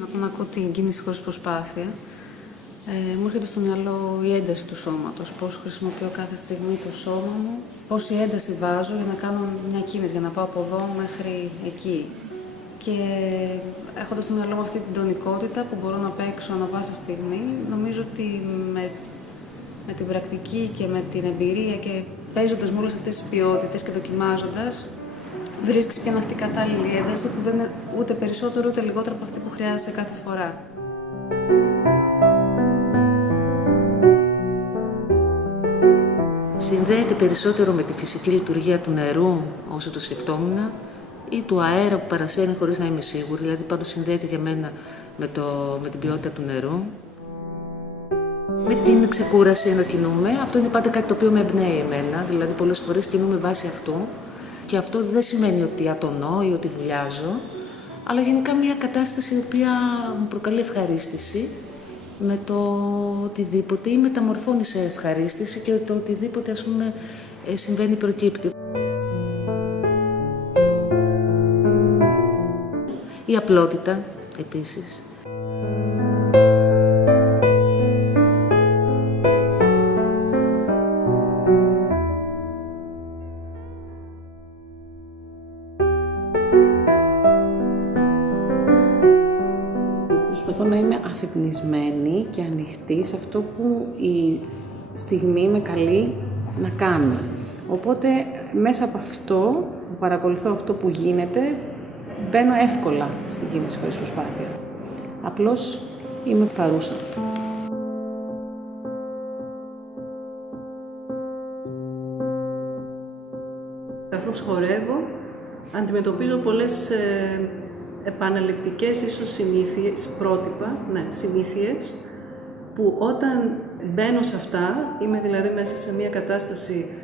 Όταν ακούω την κίνηση χωρίς προσπάθεια, μου έρχεται στο μυαλό η ένταση του σώματος. Πώς χρησιμοποιώ κάθε στιγμή το σώμα μου, πόση ένταση βάζω για να κάνω μια κίνηση, για να πάω από εδώ μέχρι εκεί. Και έχοντας στο μυαλό μου αυτή την τονικότητα που μπορώ να παίξω ανά πάσα στιγμή, νομίζω ότι με την πρακτική και με την εμπειρία και παίζοντας με όλες αυτές τις ποιότητες και δοκιμάζοντας, βρίσκεις πια αυτή η κατάλληλη ένταση που δεν είναι ούτε περισσότερο ούτε λιγότερο από αυτή που χρειάζεσαι κάθε φορά. Συνδέεται περισσότερο με τη φυσική λειτουργία του νερού, όσο το σκεφτόμουν, ή του αέρα που παρασέρνει χωρίς να είμαι σίγουρη. Δηλαδή, πάντως συνδέεται για μένα με την ποιότητα του νερού. Με την ξεκούραση ενώ κινούμε, αυτό είναι πάντα κάτι το οποίο με εμπνέει εμένα. Δηλαδή, πολλές φορές κινούμε βάσει αυτού. Και αυτό δεν σημαίνει ότι ατονώ ή ότι βουλιάζω, αλλά γενικά μια κατάσταση η οποία μου προκαλεί ευχαρίστηση με το οτιδήποτε ή μεταμορφώνει σε ευχαρίστηση και το οτιδήποτε, ας πούμε, συμβαίνει προκύπτει. Η απλότητα, επίσης. Προσπαθώ να είμαι αφυπνισμένη και ανοιχτή σε αυτό που η στιγμή με καλεί να κάνω. Οπότε, μέσα από αυτό, που παρακολουθώ αυτό που γίνεται, μπαίνω εύκολα στην κίνηση χωρίς προσπάθεια. Απλώς είμαι παρούσα. Καθώς χορεύω, αντιμετωπίζω πολλές επαναληπτικές ίσως συνήθειες, συνήθειες, που όταν μπαίνω σε αυτά, είμαι δηλαδή μέσα σε μια κατάσταση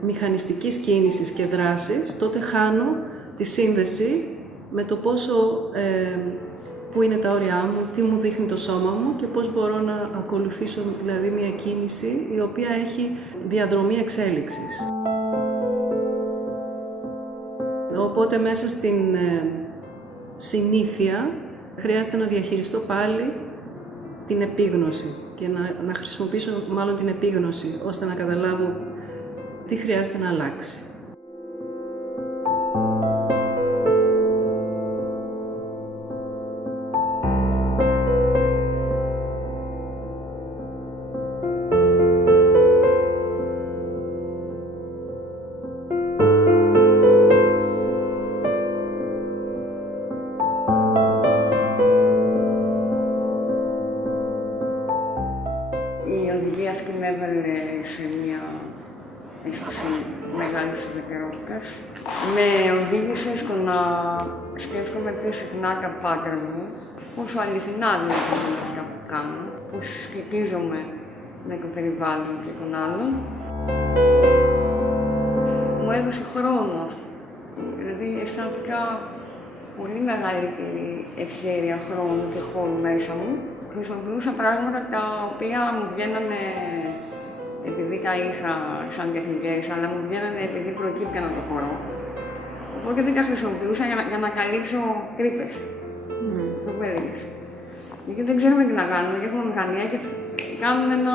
μηχανιστικής κίνησης και δράσης, τότε χάνω τη σύνδεση με το πού είναι τα όρια μου, τι μου δείχνει το σώμα μου και πώς μπορώ να ακολουθήσω δηλαδή μια κίνηση η οποία έχει διαδρομή εξέλιξης. Οπότε μέσα στην συνήθεια χρειάζεται να διαχειριστώ πάλι την επίγνωση και να χρησιμοποιήσω μάλλον την επίγνωση ώστε να καταλάβω τι χρειάζεται να αλλάξει. Η οδηγία αυτή με έβαλε σε μια αίσθηση μεγάλης ιδιαιτερότητας. Με οδήγησε στο να σκέφτομαι πιο συχνά τα pattern μου, πόσο αληθινά δηλαδή είναι αυτά που κάνω, πώς σχετίζομαι με το περιβάλλον και τον άλλον. Μου έδωσε χρόνο, δηλαδή αισθάνθηκα πολύ μεγαλύτερη ευχέρεια χρόνου και χώρου μέσα μου. Χρησιμοποιούσα πράγματα τα οποία μου βγαίνανε επειδή τα είχα σαν τεχνικές, αλλά μου βγαίνανε επειδή προκύπτανα το χώρο. Οπότε δεν τα χρησιμοποιούσα για να καλύψω τρύπες, προπαίδειες. Γιατί δεν ξέρουμε τι να κάνουμε, και έχουμε μηχανία και κάνουμε ένα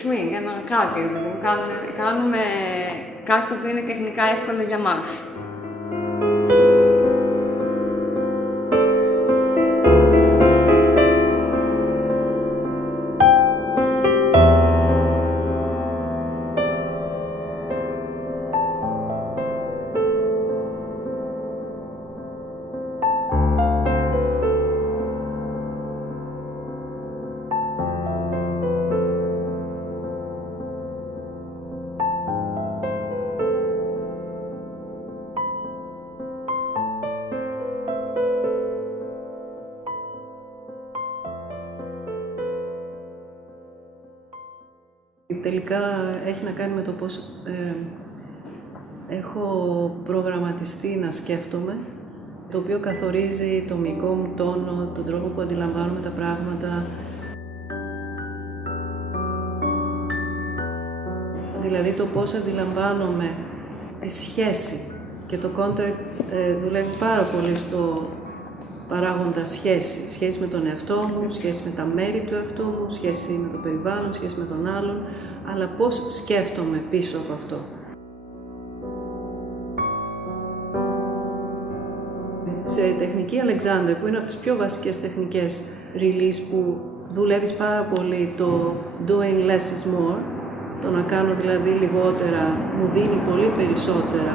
swing, ένα κάτι. Κάνουμε κάτι που είναι τεχνικά εύκολο για μας. Τελικά έχει να κάνει με το πώς έχω προγραμματιστεί να σκέφτομαι, το οποίο καθορίζει το μυϊκό μου τόνο, τον τρόπο που αντιλαμβάνομαι τα πράγματα. Δηλαδή το πώς αντιλαμβάνομαι τη σχέση Και το contact δουλεύει πάρα πολύ στο παράγοντα σχέση με τον εαυτό μου, σχέση με τα μέρη του εαυτού μου, σχέση με το περιβάλλον, σχέση με τον άλλον, αλλά πώς σκέφτομαι πίσω από αυτό. Σε τεχνική Alexander, που είναι από τις πιο βασικές τεχνικές release, που δουλεύεις πάρα πολύ το doing less is more, το να κάνω δηλαδή λιγότερα, μου δίνει πολύ περισσότερα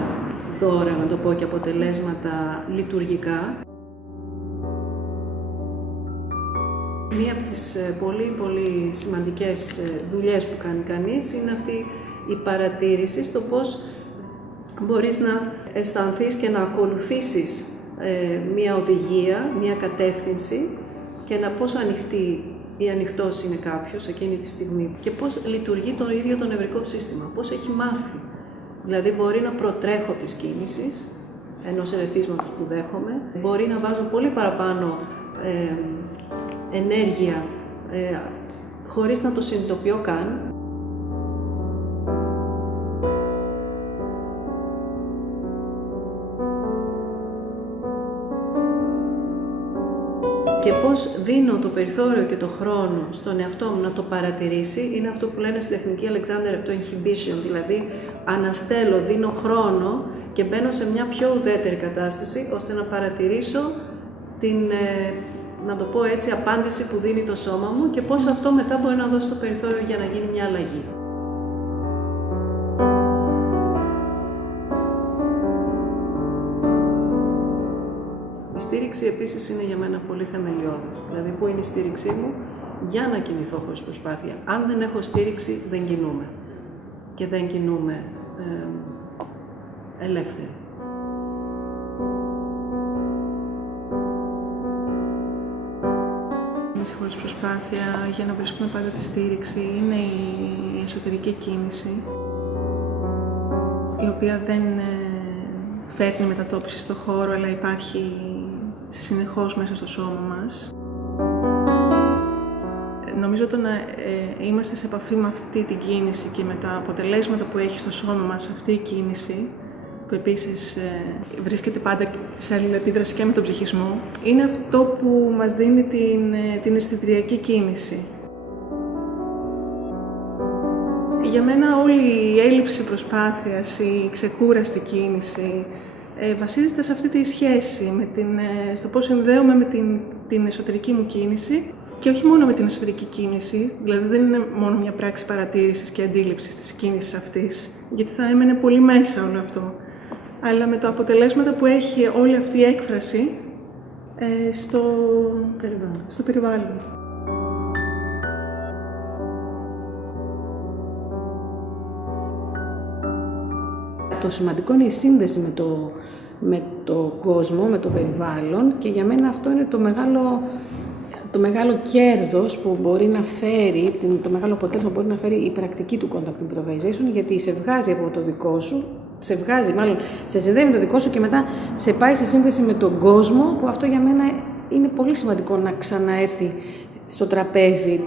δώρα, να το πω, και αποτελέσματα λειτουργικά. Μία από τις πολύ σημαντικές δουλειές που κάνει κανείς είναι αυτή η παρατήρηση στο πώς μπορείς να αισθανθείς και να ακολουθήσεις μία οδηγία, μία κατεύθυνση και πώς ανοιχτή ή ανοιχτός είναι κάποιος εκείνη τη στιγμή και πώς λειτουργεί το ίδιο το νευρικό σύστημα, πώς έχει μάθει. Δηλαδή μπορεί να προτρέχω της κίνησης, ενός ερεθίσματος που δέχομαι, μπορεί να βάζω πολύ παραπάνω ενέργεια χωρίς να το συνειδητοποιώ καν. Και πώς δίνω το περιθώριο και το χρόνο στον εαυτό μου να το παρατηρήσει, είναι αυτό που λένε στη τεχνική Alexander το inhibition, δηλαδή αναστέλω, δίνω χρόνο και μπαίνω σε μια πιο ουδέτερη κατάσταση, ώστε να παρατηρήσω την, να το πω έτσι, απάντηση που δίνει το σώμα μου και πώς αυτό μετά μπορεί να δώσει το περιθώριο για να γίνει μια αλλαγή. Η στήριξη επίσης είναι για μένα πολύ θεμελιώδης. Δηλαδή, πού είναι η στήριξή μου για να κινηθώ χωρίς προσπάθεια. Αν δεν έχω στήριξη, δεν κινούμαι. Και δεν κινούμαι ελεύθερη. Κίνηση χωρίς προσπάθεια, για να βρίσκουμε πάντα τη στήριξη, είναι η εσωτερική κίνηση, η οποία δεν φέρνει μετατόπιση στο χώρο, αλλά υπάρχει συνεχώς μέσα στο σώμα μας. Νομίζω ότι να είμαστε σε επαφή με αυτή την κίνηση και με τα αποτελέσματα που έχει στο σώμα μας αυτή η κίνηση, που επίσης βρίσκεται πάντα σε αλληλεπίδραση και με τον ψυχισμό, είναι αυτό που μας δίνει την αισθητηριακή κίνηση. Για μένα όλη η έλλειψη προσπάθειας, η ξεκούραστη κίνηση, βασίζεται σε αυτή τη σχέση, στο πώς συνδέομαι με την εσωτερική μου κίνηση και όχι μόνο με την εσωτερική κίνηση, δηλαδή δεν είναι μόνο μια πράξη παρατήρησης και αντίληψης της κίνησης αυτής, γιατί θα έμενε πολύ μέσα όλο αυτό, αλλά με τα αποτελέσματα που έχει όλη αυτή η έκφραση στο περιβάλλον. Το σημαντικό είναι η σύνδεση με το κόσμο, με το περιβάλλον και για μένα αυτό είναι το μεγάλο κέρδος που μπορεί να φέρει, το μεγάλο αποτέλεσμα που μπορεί να φέρει η πρακτική του Contact Improvisation, γιατί σε βγάζει από το δικό σου, σε συνδέει με το δικό σου και μετά σε πάει σε σύνδεση με τον κόσμο, που αυτό για μένα είναι πολύ σημαντικό να ξαναέρθει στο τραπέζι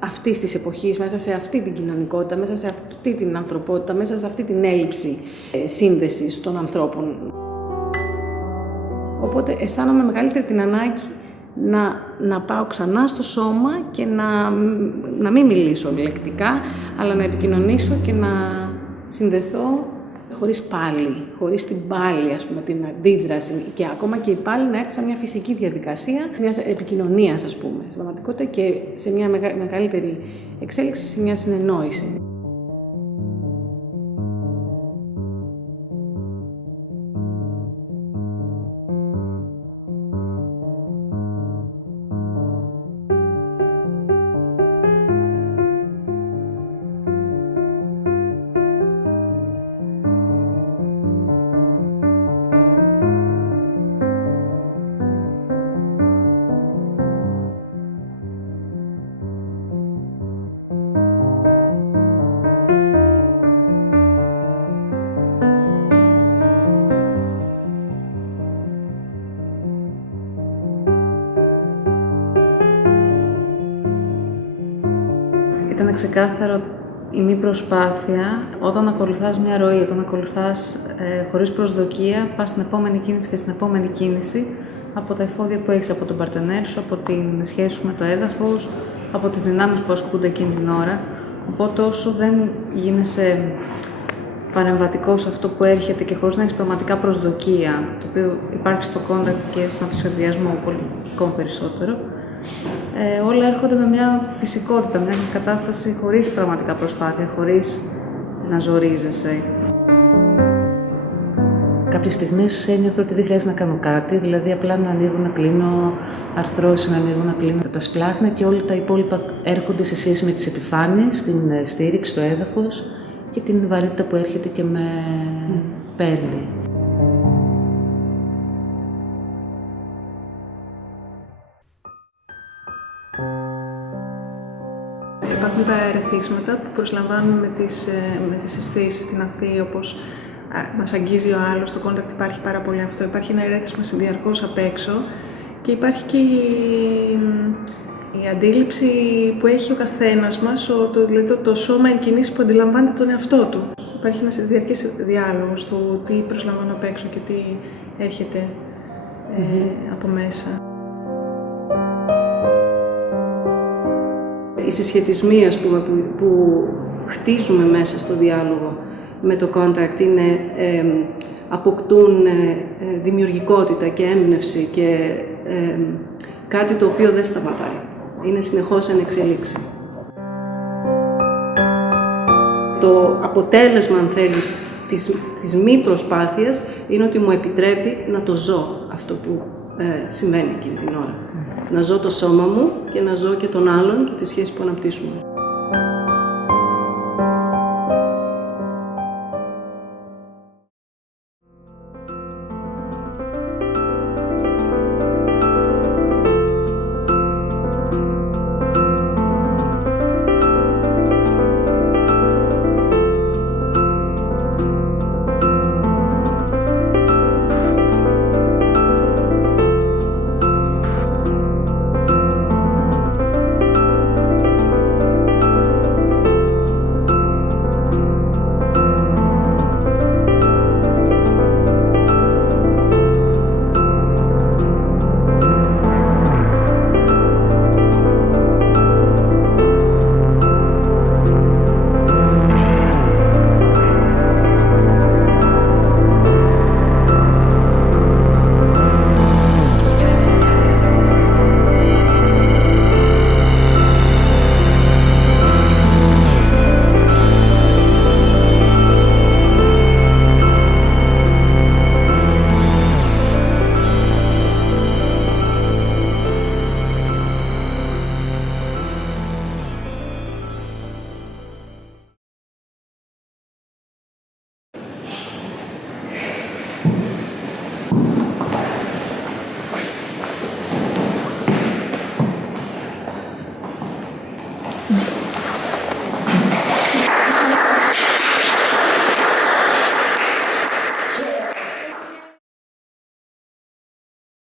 αυτής της εποχής, μέσα σε αυτή την κοινωνικότητα, μέσα σε αυτή την ανθρωπότητα, μέσα σε αυτή την έλλειψη σύνδεσης των ανθρώπων. Οπότε αισθάνομαι μεγαλύτερη την ανάγκη να πάω ξανά στο σώμα και να μην μιλήσω λεκτικά, αλλά να επικοινωνήσω και να συνδεθώ χωρίς την πάλι, ας πούμε, την αντίδραση και ακόμα και η πάλι να έρθει σε μια φυσική διαδικασία μιας επικοινωνίας, ας πούμε, στην πραγματικότητα και σε μια μεγαλύτερη εξέλιξη, σε μια συνεννόηση. Ήταν ξεκάθαρο Η μη προσπάθεια, όταν ακολουθάς μια ροή, όταν ακολουθάς χωρίς προσδοκία, πας στην επόμενη κίνηση και στην επόμενη κίνηση από τα εφόδια που έχεις από τον παρτενέρ σου, από την σχέση σου με το έδαφος, από τις δυνάμεις που ασκούνται εκείνη την ώρα. Οπότε όσο δεν γίνεσαι παρεμβατικός σε αυτό που έρχεται και χωρίς να έχεις πραγματικά προσδοκία, το οποίο υπάρχει στο contact και στον αυτοσχεδιασμό ακόμα περισσότερο, όλα έρχονται με μια φυσικότητα, μια κατάσταση χωρίς πραγματικά προσπάθεια, χωρίς να ζορίζεσαι. Κάποιες στιγμές ένιωθω ότι δεν χρειάζεται να κάνω κάτι, δηλαδή απλά να ανοίγω, να κλείνω αρθρώσεις, να ανοίγω, να κλείνω τα σπλάχνα και όλα τα υπόλοιπα έρχονται σε σχέση με τις επιφάνειες, την στήριξη, το έδαφος και την βαρύτητα που έρχεται και με παίρνει. Υπάρχουν τα ερεθίσματα που προσλαμβάνουμε με τις αισθήσεις στην αφή, όπως μας αγγίζει ο άλλος, στο contact υπάρχει πάρα πολύ αυτό. Υπάρχει ένα ερέθισμα διαρκώς απ' έξω και υπάρχει και η αντίληψη που έχει ο καθένας μας, δηλαδή το σώμα εν κινήσει που αντιλαμβάνεται τον εαυτό του. Υπάρχει ένας διαρκής διάλογος του τι προσλαμβάνω απ' έξω και τι έρχεται από μέσα. Οι συσχετισμοί, ας πούμε, που χτίζουμε μέσα στο διάλογο με το contact αποκτούν δημιουργικότητα και έμπνευση και κάτι το οποίο δεν σταματάει. Είναι συνεχώς εν εξελίξη. Το αποτέλεσμα, αν θέλεις, της μη προσπάθειας είναι ότι μου επιτρέπει να το ζω αυτό που συμβαίνει εκείνη την ώρα. Να ζω το σώμα μου και να ζω και τον άλλον και τη σχέση που αναπτύσσουμε.